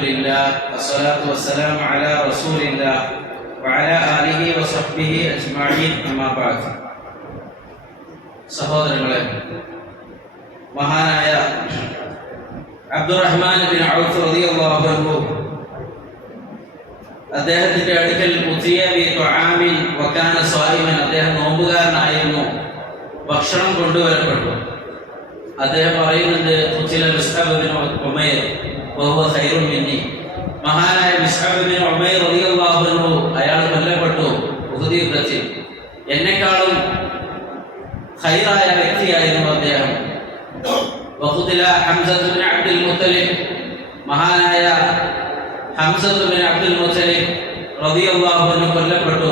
لله والصلاة والسلام على رسول الله وعلى آله وصحبه أجمعين أما بعد. സഹോദരങ്ങളെ, മഹാനായ Abdulrahman bin ഔഫ് റളിയല്ലാഹു അൻഹു അദ്ദേഹത്തിന്റെ അടുക്കൽ ഉതിയ ബി തുആമിൻ വകാന സ്വായിമൻ, അദ്ദേഹം നോമ്പുകാരനായിരുന്നു, ഭക്ഷണം കൊണ്ടുവരപ്പെട്ടു. അദ്ദേഹം പറയുന്നുണ്ട്, ഉതില മുസ്അബ് ബിൻ ഉമൈർ വഹുവ ഖൈറുൻ മിന്നി. മഹാനായ മുസ്അബ് ബിൻ ഉമൈർ റളിയല്ലാഹു അൻഹു അയാൾ കൊല്ലപ്പെട്ടു ഉഹദ് യുദ്ധത്തിൽ. എന്നെക്കാളും ഖൈറായ വ്യക്തിയായിരുന്നു അദ്ദേഹം. വഖുതില ഹംസത്ത് ബിൻ അബ്ദുൽ മുത്തലിബ്, മഹാനായ ഹംസത്ത് ബിൻ അബ്ദുൽ മുത്തലിബ് റളിയല്ലാഹു അൻഹു കൊല്ലപ്പെട്ടു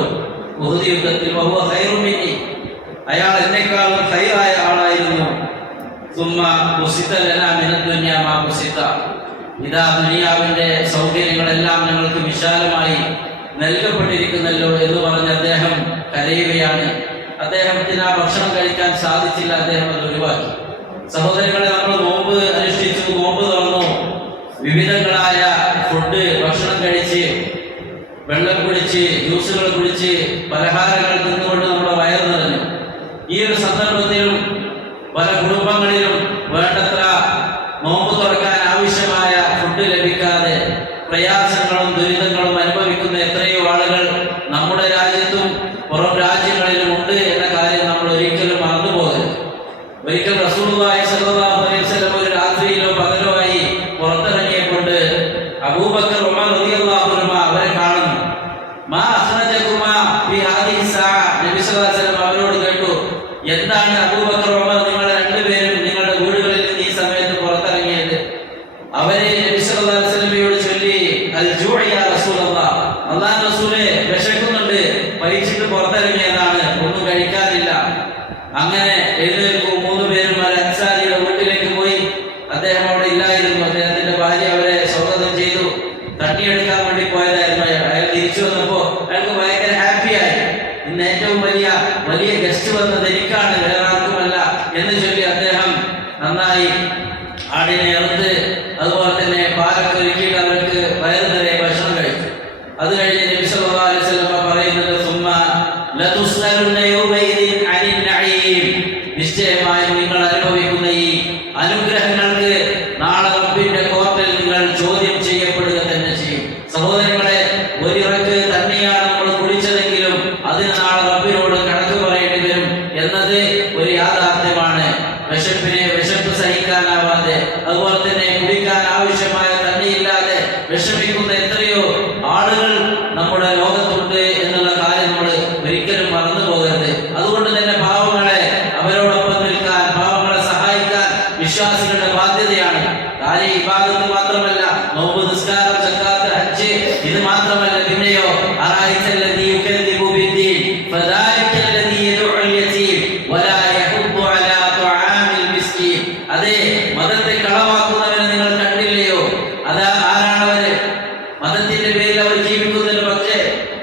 ഉഹദ് യുദ്ധത്തിൽ. വഹുവ ഖൈറുൻ മിന്നി, അയാൾ എന്നെക്കാളും ഖൈറായ ആളായിരുന്നു. സുമ്മ ബുസിത ലനാ മിനദ് ദുനിയ മാ ബുസിത, ഇതാ ദുനിയാവിന്റെ സൗകര്യങ്ങളെല്ലാം ഞങ്ങൾക്ക് വിശാലമായി നൽകപ്പെട്ടിരിക്കുന്നല്ലോ എന്ന് പറഞ്ഞ് അദ്ദേഹം കരയുകയാണ്. അദ്ദേഹത്തിന് ആ ഭക്ഷണം കഴിക്കാൻ സാധിച്ചില്ല, അദ്ദേഹം അത് ഒഴിവാക്കി. സഹോദരങ്ങളെ, നമ്മൾ നോമ്പ് അനുഷ്ഠിച്ചു, നോമ്പ് തുറന്നു, വിവിധങ്ങളായ ഫുഡ് ഭക്ഷണം കഴിച്ച്, വെള്ളം കുടിച്ച്, ജ്യൂസുകൾ കുടിച്ച്, പലഹാരങ്ങൾ തിന്നുകൊണ്ട് നമ്മുടെ വയറ് നിറഞ്ഞു. ഈ ഒരു സന്ദർഭത്തിലും പല കുടുംബങ്ങളിലും വേണ്ടത്ര നോമ്പ് തുറക്കാൻ ആവശ്യമായ ഫുഡ് ലഭിക്കാതെ പ്രയാസങ്ങളും ദുരിതങ്ങളും അനുഭവിക്കുന്ന എത്രയോ ആളുകൾ നമ്മുടെ രാജ്യത്തും പുറം രാജ്യങ്ങളിലും ഉണ്ട് എന്ന കാര്യം നമ്മൾ ഒരിക്കലും മറന്നുപോകരുത്. ഒരിക്കൽ റസൂലുള്ളാഹി സ്വല്ലല്ലാഹു അലൈഹി വസല്ലം ഒരു രാത്രിയിലോ പകലോ ആയി പുറത്തിറങ്ങിയപ്പോൾ അബൂബക്കർ ഉമർ റളിയല്ലാഹു അൻഹു അവരെ കാണുന്നു. മാ അഖ്റജകുമാ ഫി ഹാദിഹി സഅ, നബി സ്വല്ലല്ലാഹു അലൈഹി വസല്ലം അവരോട് കേട്ടു, എന്താണ് അബൂബക്കർ ഉമർ നിങ്ങൾ രണ്ടുപേരും നിങ്ങളുടെ വീടുകളിൽ നിന്ന് ഈ സമയത്ത് പുറത്തിറങ്ങിയത്? അവരെ നബി സ്വല്ലല്ലാഹു അലൈഹി വസല്ലമയോട് ചൊല്ലി, അൽ ജൂഅ യാ റസൂലല്ലാഹ്, അല്ലാഹുവിന്റെ റസൂലേ വിശക്കുന്നുണ്ട്, പരീക്ഷിച്ച് പുറത്തിറങ്ങിയതാണ്, ഒന്നും കഴിക്കാനില്ല. അങ്ങനെ എഴുന്നേൽക്കും, മൂന്ന് പേരും അൻസാരിയുടെ വീട്ടിലേക്ക് പോയി. അദ്ദേഹം അവിടെ ഇല്ലായിരുന്നു. അദ്ദേഹത്തിന്റെ ഭാര്യ അവരെ സ്വാഗതം ചെയ്തു. തട്ടിയെടുക്കാൻ വേണ്ടി പോയതായിരുന്നു അയാൾ തിരിച്ചു വന്നപ്പോ അയാൾക്ക് ഭയങ്കര ഹാപ്പിയായി. ഇന്ന് ഏറ്റവും വലിയ ഗസ്റ്റ് വന്നത് എനിക്കാണ്, വേറെ ആർക്കുമല്ല എന്ന് ചൊല്ലി അദ്ദേഹം നന്നായി ആടിനെ അറുത്ത് അതുപോലെ തന്നെ പാലൊക്കെ ഒരുക്കിയിട്ട് അവർക്ക് വയറു നിറയെ ഭക്ഷണം കഴിച്ചു. അത് കഴിഞ്ഞ് നബി സല്ലല്ലാഹു അലൈഹി വസല്ലം പറയുന്നത്, സുമ്മ ലതുസ്അലുന്ന യൗമഇദിൻ അനിൻ നഈം, നിശ്ചയമായും നിങ്ങൾ അനുഭവിക്കുന്ന ഈ അനുഗ്രഹങ്ങൾക്ക് നാളെ റബ്ബിന്റെ കോർട്ടിൽ നിങ്ങൾ ചോദ്യം ചെയ്യപ്പെടുക തന്നെ ചെയ്യും. സഹോദരങ്ങളെ, ഒരിറക്ക് തന്നെയാണ് നമ്മൾ കുടിച്ചതെങ്കിലും അതിന് നാളെ റബ്ബിനോട് കണക്ക് പറയേണ്ടി വരും എന്നത് ഒരു യാഥാർത്ഥ്യമാണ്. വിശപ്പ് സഹിക്കാനാവാതെ, അതുപോലെ തന്നെ കുടിക്കാൻ ആവശ്യമായ തന്നെയില്ലാതെ വിഷമിക്കുന്ന എത്രയോ ആളുകൾ നമ്മുടെ ലോകത്തുണ്ട് എന്നുള്ള കാര്യം നമ്മൾ ഒരിക്കലും മറന്നു പോകരുത്. അതുകൊണ്ട് തന്നെ പാവങ്ങളെ അവരോടൊപ്പം നിൽക്കാൻ, പാവങ്ങളെ സഹായിക്കാൻ വിശ്വാസികളുടെ ബാധ്യതയാണ്. കാര്യം ഈ ഭാഗത്ത് മാത്രമല്ല, നോമ്പ്, നിസ്കാരം, സക്കാത്ത്, ഹജ്ജ്, ഇത് മാത്രമല്ല, പിന്നെയോ അറായിത്തല്ലദീ യുകദ്ദിബു ബിദ്ദീൻ ഫദാലിക്കല്ലദീ യദഉൽ യതീം വലാ യഹുദ്ദു അലാ തുആമിൽ മിസ്കീൻ. അതേ, മതത്തെ കളവാക്കുന്നവരെ നിങ്ങൾ കണ്ടില്ലയോ? അതാ ആരാണവര്? മതത്തിന്റെ പേരിൽ അവർ ജീവിക്കുന്നുണ്ട്, പക്ഷേ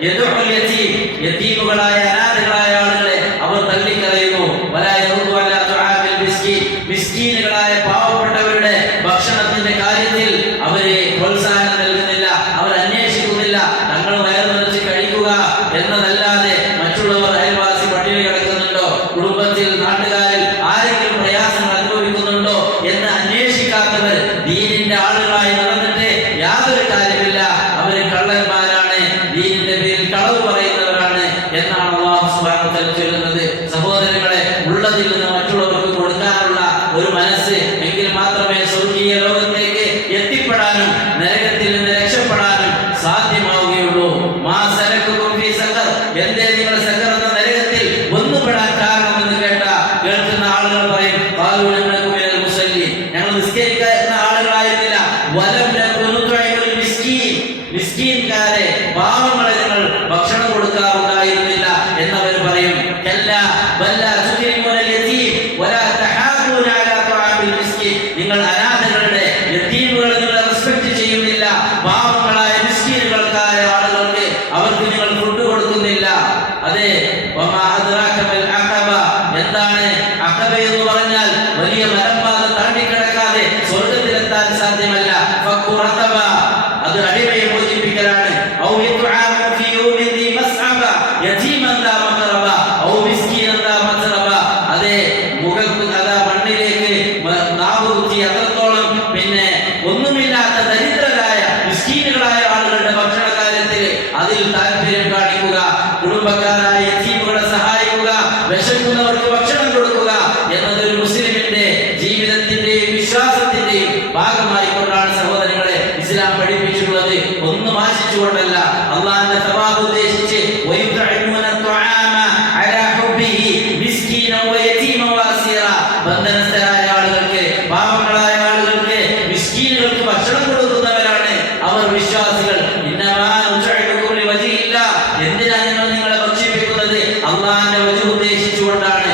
യദഉൽ യതീം, യതീമുകളായ അനാഥകളായ ആളുകളെ അവർ തള്ളിക്കളയുന്നു. വലാ യഹുദ്ദു അലാ തുആമിൽ മിസ്കീൻ, മിസ്കീനുകളായ പാവപ്പെട്ടവരുടെ ഭക്ഷണത്തിന്റെ കാര്യത്തിൽ അവരെ പ്രോത്സാഹനം നൽകുന്നില്ല, അവർ അന്വേഷിക്കുന്നില്ല. തങ്ങൾ വയറു നിറച്ച് കഴിക്കുക എന്നതല്ലാതെ മറ്റുള്ളവർ, അയൽവാസി പട്ടിണി കിടക്കുന്നുണ്ടോ, കുടുംബത്തിൽ നാട്ടുകാരിൽ ആരെങ്കിലും പ്രയാസങ്ങൾ അനുഭവിക്കുന്നുണ്ടോ എന്ന് അന്വേഷിക്കാത്തവർ ദീനിന്റെ ആളുകളായി നടന്നിട്ട് യാതൊരു കാര്യമില്ല. അവര് കള്ളന്മാരാണ്, ദീനിന്റെ പേരിൽ കളവ് പറയുന്നവരാണ് എന്നാണ് അല്ലാഹു സുബ്ഹാനഹു വ തആല ചൊല്ലുന്നത്. സഹോദരങ്ങളെ, ഉള്ളതിൽ നിന്ന് മറ്റുള്ളവർക്ക് കൊടുക്കാനുള്ള ഒരു മനസ്സ് എങ്കിൽ മാത്രമേ സ്വർഗീയ ലോകത്തേക്ക് എത്തിപ്പെടാനും നരകത്തിൽ നിന്ന് രക്ഷപ്പെടാനും സാധ്യമാവുകയുള്ളൂ. മാ സലകുകും ഫീ സഖർ, എന്തേ നിങ്ങൾ സഖർ എന്ന നരകത്തിൽ ഒന്നുപെടാൻ കാരണമെന്ന് കേൾക്കുന്ന ആളുകൾ പറയും, ഖാലൂ ലം നകു മിനൽ മുസല്ലീൻ, ഞങ്ങൾ നിസ്കരിക്കുന്ന ആളുകളായിരുന്നില്ല. വലം നകു നുത്ഇമുൽ മിസ്കീൻ, മിസ്കീൻകാരെ, പാവങ്ങളെ ഞങ്ങൾ ഭക്ഷണം കൊടുക്കാറുണ്ടായിരുന്നില്ല എന്നവർ പറയും. കല്ലാ ബല്ലാ തുക്രിമുനൽ യതീം വലാ തഹാദൂന അലാ തുആമിൽ മിസ്കീൻ, നിങ്ങൾ അനാഥകളുടെ, യതീമുകളെ നിങ്ങൾ റെസ്പെക്ട് ചെയ്യുന്നില്ല. പാവങ്ങളായ മിസ്കീനുകൾക്കായ ആളുകൾക്ക് അവർക്ക് നിങ്ങൾ ഫുഡ് കൊടുക്കുന്നില്ല. അതെ, വമാ അദ്റാക മൽ അഖബ, എന്താണ് അഖബ എന്ന് പറഞ്ഞാൽ? വലിയ മലമ്പാത താണ്ടിക്കിടക്കാതെ സ്വർഗ്ഗത്തിലെത്താൻ സാധ്യമല്ല. ഫഖു റതബ, ഇസ്ലാം പഠിപ്പിച്ചിട്ടുള്ളത് ഒന്നും ആശിച്ചുകൊണ്ടല്ല, അള്ളാഹിന്റെ സവാബ് ഉദ്ദേശിച്ച് ബന്ധനസ്ഥരായ ആളുകൾക്ക്, പാവങ്ങളായ ആളുകൾക്ക്, മിസ്കീനുകൾക്ക് ഭക്ഷണം കൊടുക്കുന്നവരാണ് അവർ വിശ്വാസികൾ. എന്തിനാ നിങ്ങളെ ഭക്ഷിപ്പിക്കുന്നത്? അള്ളാഹിന്റെ വജു ഉദ്ദേശിച്ചുകൊണ്ടാണ്.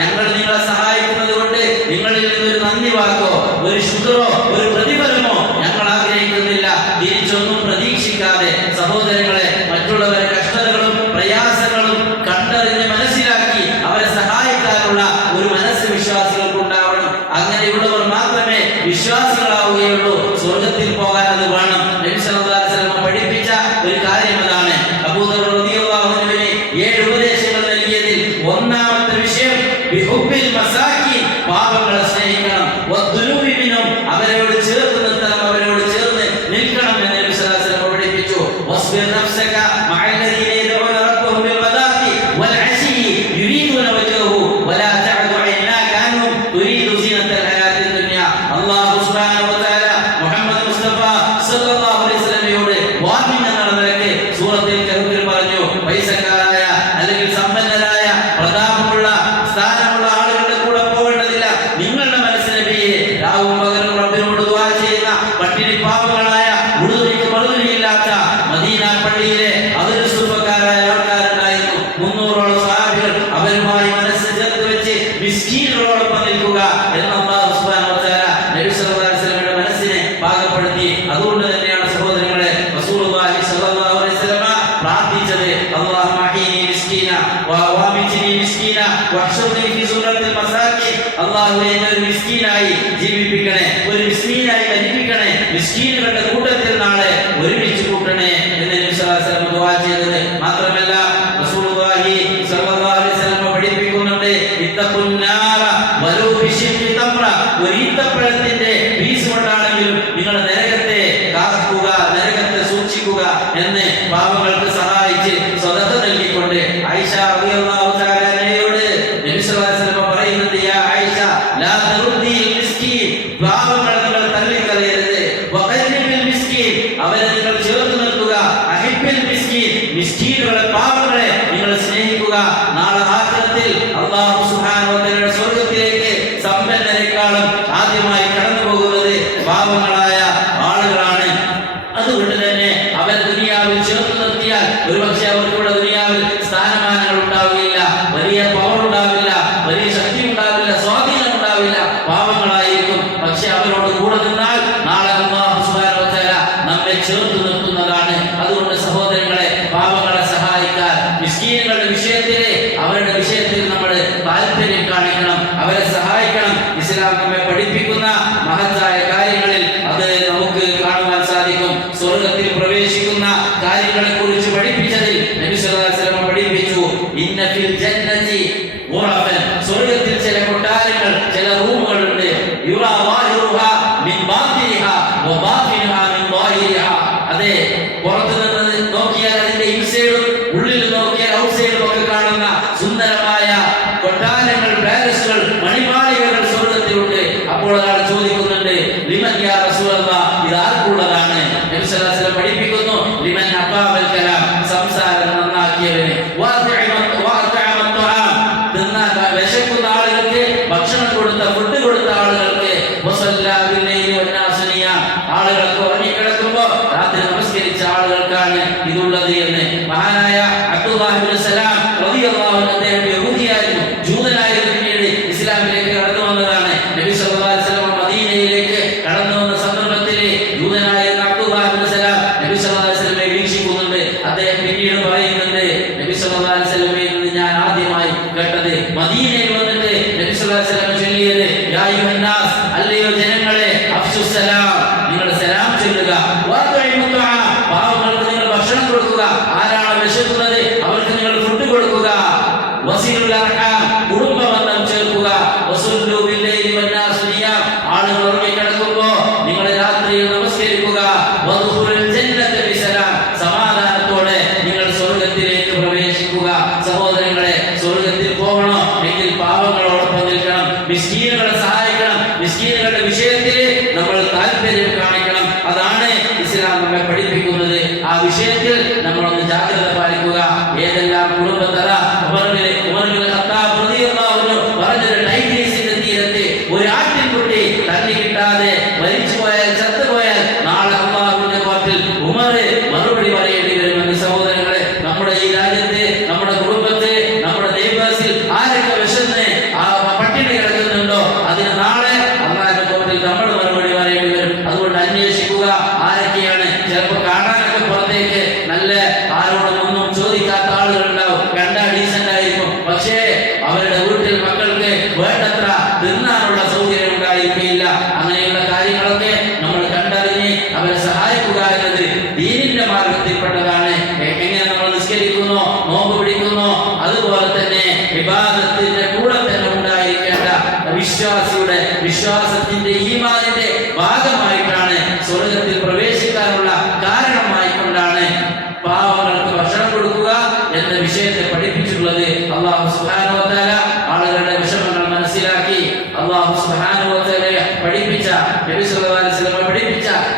ഞങ്ങൾ നിങ്ങളെ സഹായിക്കുന്നത് കൊണ്ട് നിങ്ങളിൽ നിന്നൊരു നന്ദി വാക്കോ ഒരു ശുക്രോ ഒരു പ്രതിഫലമോ ഞങ്ങൾ ആഗ്രഹിക്കുന്നില്ല. തിരിച്ചൊന്നും പ്രതീക്ഷിക്കാതെ സഹോദരങ്ങളെ, മറ്റുള്ളവരെ കഷ്ടതകളും പ്രയാസങ്ങളും കണ്ടറിഞ്ഞ് മനസ്സിലാക്കി അവരെ സഹായിക്കാനുള്ള ഒരു മനസ്സ് വിശ്വാസികൾക്ക് ഉണ്ടാവണം. അങ്ങനെയുള്ളവർ മാത്രമേ വിശ്വാസികളാവുകയുള്ളൂ. സ്വർഗത്തിൽ പോകാൻ അത് വേണം. നബി സല്ലല്ലാഹു അലൈഹി വസല്ലം പഠിപ്പിച്ച ഒരു കാര്യം അതാണ്. അബൂദർ റളിയല്ലാഹു അൻഹുവിന് 7 ഉപദേശങ്ങൾ നൽകിയതിൽ ഒന്നാമത്തെ വിഷയം ബിഹുബ്ബിൽ മസാകിൻ, പാവങ്ങളെ സ്നേഹിക്കണം. വദ്ദുലൂബി മിൻഹും, അവരോട് ചേർന്ന് നിർത്തണം, അവരോട് ചേർന്ന് നിൽക്കണം എന്ന് നബി സല്ലല്ലാഹു അലൈഹി വസല്ലം പഠിപ്പിച്ചു. വസ്ബിർ നഫ്സക മഅല്ലദീന യദഊന റബ്ബഹും ബിൽ ഗദാത്തി വൽ അശി യുരീദൂന വജ്ഹഹു വലാ തഅദു ഐനാക അൻഹും തുരീദു സീനത്തൽ ഹയാത്തിദ് ദുനിയ. അല്ലാഹു സുബ്ഹാനഹു വ തആല മുഹമ്മദ് മുസ്തഫ സല്ലല്ലാഹു അലൈഹി വസല്ലമയോട് വാർണിംഗ് എന്നുള്ള നിലയ്ക്ക് സൂറത്തുൽ കഹ്ഫിൽ പറഞ്ഞു, പൈസക്കാരായ അല്ലെങ്കിൽ സമ്പന്നരായ പ്രതാപമുള്ള സ്ഥാനമുള്ള ആളുകളുടെ കൂടെ പോകേണ്ടതില്ല. നിങ്ങളുടെ മനസ്സ് നബിയെ രാവും പകലും റബ്ബിനോട് ദുആ ചെയ്യുന്ന പട്ടിണി പാവങ്ങളായ ഉടുതുണിക്ക് മറുതുണിയില്ലാത്ത മദീന പള്ളിയിലെ അതൊരു സുഫക്കാരായ ആൾക്കാരുണ്ടായിരുന്നു. 300ഓളം സ്വഹാബികൾ. അവരുമായി മനസ്സ് ചേർത്ത് വെച്ച് മിസ്കീനുകളോടൊപ്പം നിൽക്കുക എന്ന് അല്ലാഹു സുബ്ഹാനഹു വ തആല നബി സല്ലല്ലാഹു അലൈഹി വസല്ലമയുടെ മനസ്സിനെ പാകപ്പെടുത്തി. അതുകൊണ്ട് തന്നെയാണ് സഹോദരങ്ങളെ റസൂലുള്ളാഹി സ്വല്ലല്ലാഹു അലൈഹി വസല്ലമ പ്രാർത്ഥിച്ചത്, അല്ലാഹുമ്മ അഹീനി മിസ്കീന വഅവാമിത്നി മിസ്കീന വഹ്ശുർനി ഫീ സൂറത്തിൽ മസാകിൻ. അല്ലാഹുവേ, എന്നെ ഒരു മിസ്കീനായി ജീവിപ്പിക്കണേ, ഒരു മിസ്കീനായി മരിപ്പിക്കണേ, മിസ്കീനുകളുടെ കൂട്ടത്തിൽ നാളെ ഒരുമിച്ച് കൂട്ടണേ എന്ന് നബി സല്ലല്ലാഹു അലൈഹി വസല്ലം ദുആ ചെയ്തത് മാത്രമല്ല, റസൂലുള്ളാഹി സ്വല്ലല്ലാഹു അലൈഹി വസല്ലം പഠിപ്പിക്കുന്നുണ്ട്, ഇത്തഖുന്നാറ വലൂ ബിശിഖി തംറ, ഒരു ഈത്തപ്പഴത്തിന്റെ പീസ് കൊണ്ടാണെങ്കിലും നിങ്ങൾ നരകത്തെ കാക്കുക, നരകത്തെ സൂക്ഷിക്കുക എന്ന് പാവങ്ങൾക്ക് സഹായിച്ച് സ്വതന്ത്ര നൽകിക്കൊണ്ട് ആയിഷ റളിയല്ലാഹു തആല അൻഹയോട് നബി സല്ലല്ലാഹു അലൈഹി വസല്ലം പറയുന്നത്, യാ ആയിഷ ലാ തറുദ്ദിൽ മിസ്കീൻ, പാവങ്ങളെ നിങ്ങൾ തള്ളിക്കളയരുത്. വഖരിബിൽ മിസ്കീൻ, അവരെ നിങ്ങൾ ചേർത്ത് നിർത്തുക. അഹിബ്ബിൽ മിസ്കീൻ, മിസ്കീനുകളെ പാവങ്ങളെ നിങ്ങൾ സ്നേഹിക്കുക. നാളെ ആഖിറത്തിൽ അല്ലാഹു സുബ്ഹാനഹു വ തആലയുടെ സ്വർഗ്ഗത്തിലേക്ക് സമ്പന്നരെക്കാളും ആദ്യമായി കടന്നു പോകുന്നത് പാവങ്ങളായ ആളുകളാണ്. അതുകൊണ്ട് തന്നെ അവർ ദുനിയാവിൽ ചേർത്ത് നിർത്തിയാൽ ഒരുപക്ഷെ അവർക്കൂടെ ദുനിയാവിൽ സ്ഥാനമാനങ്ങൾ ഉണ്ടാവുകയില്ല, വലിയ പവർ ഉണ്ടാവില്ല, വലിയ ശക്തി ഉണ്ടാവില്ല, സ്വാധീനം ഉണ്ടാവില്ല, പാവങ്ങളായിരിക്കും. പക്ഷെ അവരോട് കൂടെ നിന്നാൽ നാളെ അല്ലാഹു സുബ്ഹാനഹു വ തആല നമ്മെ ചേർത്ത് നിർത്തുന്നതാണ്. അതുകൊണ്ട് സഹോദരങ്ങളെ, പാവങ്ങളെ സഹായിക്കാൻ, മിസ്കീനുകളുടെ വിഷയത്തിൽ അവരുടെ വിഷയത്തിൽ നമ്മൾ താല്പര്യം കാണിക്കണം, അവരെ സഹായിക്കണം. ഇസ്ലാം നമ്മെ പഠിപ്പിക്കുന്ന മഹത്തായ കാര്യങ്ങളിൽ അത് നമുക്ക് കാണുവാൻ സാധിക്കും. സ്വർഗത്തിൽ പ്രവേശിക്കുന്ന കാര്യങ്ങളെ കുറിച്ച് പഠിപ്പിച്ചതിൽ നബി സല്ലല്ലാഹു അലൈഹി വസല്ലം പഠിപ്പിച്ചു, ഇന്ന ഫിൽ ജന്നതി ഗുറഫൻ, സ്വർഗത്തിൽ ചില കൊട്ടാരങ്ങൾ, ചില റൂമുകളുണ്ട്. യുറാ വാഹിറുഹാ മിൻ ബാത്തിനിഹാ വ ബാത്തിനുഹാ മിൻ വാഹിരിഹാ. അതെ, പുറത്തു നിന്ന് നോക്കിയാൽ അതിന്റെ ഇൻസൈഡും ഉള്ളിൽ നോക്കിയാൽ ഔട്ട്സൈഡും ഒക്കെ കാണുന്ന സുന്ദരമായ കൊട്ടാരങ്ങൾ, പാലസുകൾ, മണിമാളികകൾ സ്വർഗത്തിലുണ്ട്. അപ്പോൾ ഒരാൾ ചോദിക്കുന്നുണ്ട്, ലിമൻ യാ റസൂലല്ലാഹ്, ഇത് ആർക്കുള്ളതാണ്? നബി സല്ലല്ലാഹു അലൈഹി വസല്ലം പഠിപ്പിക്കുന്നു, ലിമൻ അഖാമൽ കലാം, സംസാരം നന്നാക്കിയവന്, തിന്നാൻ വിശക്കുന്ന ആളുകൾക്ക് ഭക്ഷണം കൊടുത്ത, ഫുഡ് കൊടുത്ത ആളുകൾക്ക്, ആളുകൾക്ക് ഉറങ്ങിക്കിടക്കുമ്പോ രാത്രി നമസ്കരിച്ച ആളുകൾക്കാണ് ഇതുള്ളത് എന്ന് മഹാനായ അബ്ദുല്ലാഹി ഇബ്നു സലാം റളിയല്ലാഹു അൻഹു, അദ്ദേഹം യഹൂദിയായിരുന്നു, ജൂതനായിരുന്നു, പിന്നീട് ഇസ്ലാമിലേക്ക് കടന്നു വന്നതാണ്. നബി സല്ലല്ലാഹു അലൈഹി വസല്ലം മദീനയിലേക്ക് കടന്നു വന്ന സന്ദർഭത്തിൽ ജൂതനായ അബ്ദുല്ലാഹി ഇബ്നു സലാം നബി സല്ലല്ലാഹു അലൈഹി വസല്ലമയെ വീക്ഷിക്കുന്നുണ്ട്. അദ്ദേഹം പിന്നീട് പറയുന്നുണ്ട്, നബി സല്ലല്ലാഹു അലൈഹി വസല്ലമയിൽ നിന്ന് ഞാൻ ആദ്യമായി കേട്ടത് മദീനയിൽ വന്നിട്ട് നബി സല്ലല്ലാഹു അലൈഹി വസല്ലം ചൊല്ലിയത്, യാ അയ്യുഹന്നാസ്, അല്ലയോ ജനങ്ങളെ, അഫ്ശുസ്സലാം, നിങ്ങൾ സലാം ചൊല്ലുക. പാവങ്ങൾക്ക് നിങ്ങൾ ഭക്ഷണം കൊടുക്കുക.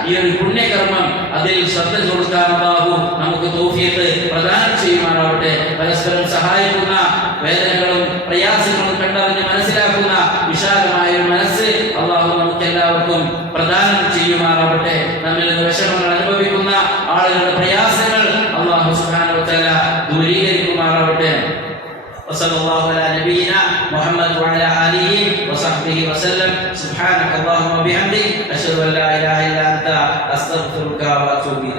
ഈ ഒരു പുണ്യകർമ്മം അതിൽ ശ്രദ്ധ കൊടുക്കാൻ അല്ലാഹു നമുക്ക് തൗഫീഖ് പ്രദാനം ചെയ്യുമാറാവട്ടെ. പരസ്പരം സഹായിക്കുന്ന, വേദനകളും പ്രയാസങ്ങളും കണ്ടറിഞ്ഞ് മനസ്സിലാക്കുന്ന വിശാലമായ ഒരു മനസ്സ് അല്ലാഹു നമുക്ക് എല്ലാവർക്കും പ്രദാനം ചെയ്യുമാറാവട്ടെ. നമ്മിൽ നിന്ന് വിഷമങ്ങൾ അനുഭവിക്കുന്ന ആളുകളുടെ പ്രയാസങ്ങൾ അല്ലാഹു സുബ്ഹാനഹു വ തആല ദൂരീകരിക്കുമാറാവട്ടെ. وصلى الله على نبينا محمد وعلى آله وصحبه وسلم. سبحانك اللهم وبحمدك أشهد أن لا إله إلا أنت أستغفرك وأتوب إليك.